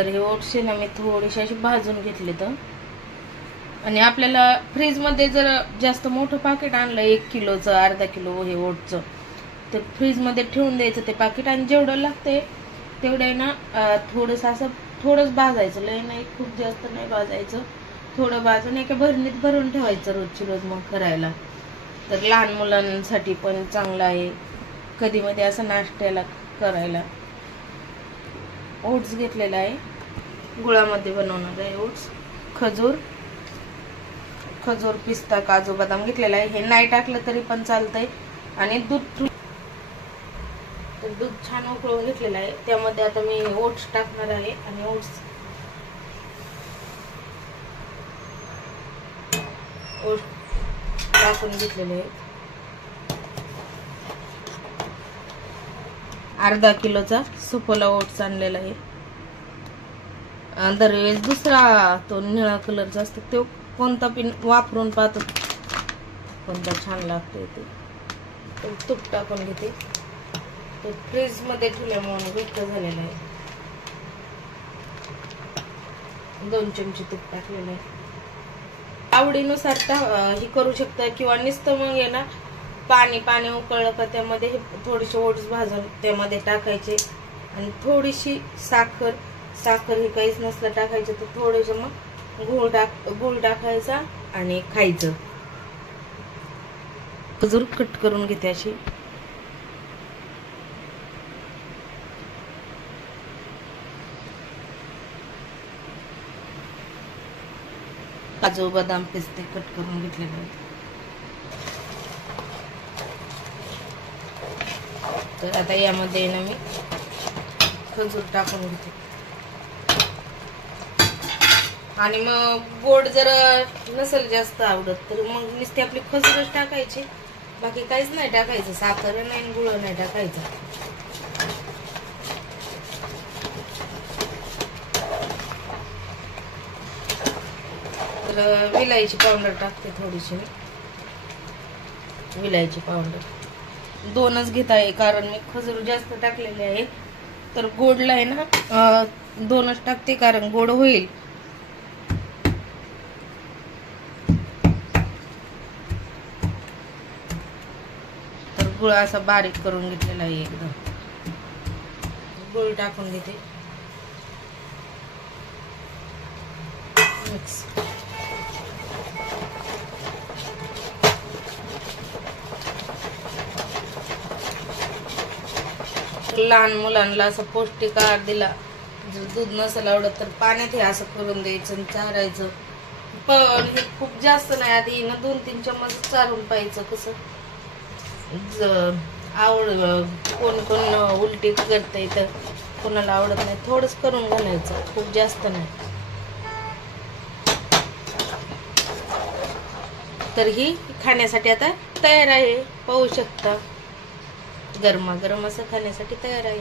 तर हे ओट्स ना मी थोडेसे असे भाजून घेतले तर, आणि आपल्याला फ्रीज मध्ये जर जास्त मोठं पाकिट आणलं 1 किलोचं 1/2 किलो हे ओट्सचं, तर फ्रीज मध्ये ठेवून द्यायचं ते पाकिट, आणि जेवढं लागतंय तेवढं ना थोडंसं असं थोडंच भाजायचं, लय नाही खूप जास्त नाही भाजायचं, थोडं भाजून एका भरणीत भरून ठेवायचं रोजची रोज मग करायला. तर लहान मुलांसाठी पण चांगलं आहे, कधी मध्ये असं नाश्त्याला करायला. ओट्स घेतलेला आहे, गुळामध्ये बनवणार आहे ओट्स. खजूर पिस्ता काजू बदाम घेतलेला आहे, हे नाही टाकलं तरी पण चालतंय. आणि दूध छान उकळून घेतलेलं आहे, त्यामध्ये आता मी ओट्स टाकणार आहे. आणि ओट्स टाकून घेतलेले आहे. 1/2 किलोचा सुफला ओट्स आणलेला आहे. दरवेळेस दुसरा तो निळा कलरचा असतो तो कोणता पिन वापरून पाहतो, कोणता छान लागतोय ते. तूप टाकून घेते, ते फ्रीज मध्ये ठेवल्यामुळे घट्ट झालेला आहे. 2 चमचे तूप टाकलेलं आहे. आवडीनुसार हे करू शकता, किंवा नुसतं मग आहे ना पाणी उकळलं का त्यामध्ये थोडेसे ओट्स भाजून त्यामध्ये टाकायचे, आणि थोडीशी साखर हे काहीच नसलं टाकायचं तर थोडेसे मग गूळ टाकायचा आणि खायचं. खजूर कट करून घेते अशी. काजू बदाम पिस्ते कट करून घेतलेले आहेत. तर आता यामध्ये ना मी खजूर टाकून घेते. आणि मग गोड जर नसेल जास्त आवडत तर मग नुसती आपली खजूरच टाकायची, बाकी काहीच नाही टाकायचं, साखर नाही गुळ नाही टाकायचं. तर विलायची पावडर टाकते थोडीशी, विलायची पावडर 2च घेत आहे, कारण मी खजूर जास्त टाकलेले आहे. तर गोडला आहे ना 2च टाकते, कारण गोड होईल. तर गुळ असा बारीक करून घेतलेला आहे एकदम. गुळ टाकून घेते मिक्स. लहान मुलांना असं पौष्टिक आहार दिला, जर दूध नसेल आवडत तर पाण्यात हे असं करून द्यायचं आणि चारायचं. पण हे खूप जास्त नाही, आधी ना 2-3 चम्मच चारून पाहायचं. कसं कोण उलटी करते तर कोणाला आवडत नाही, थोडंच करून घालायचं, खूप जास्त नाही. तर ही खाण्यासाठी आता तयार आहे, पाहू शकता. गरमागरम असं खाण्यासाठी तयार आहे.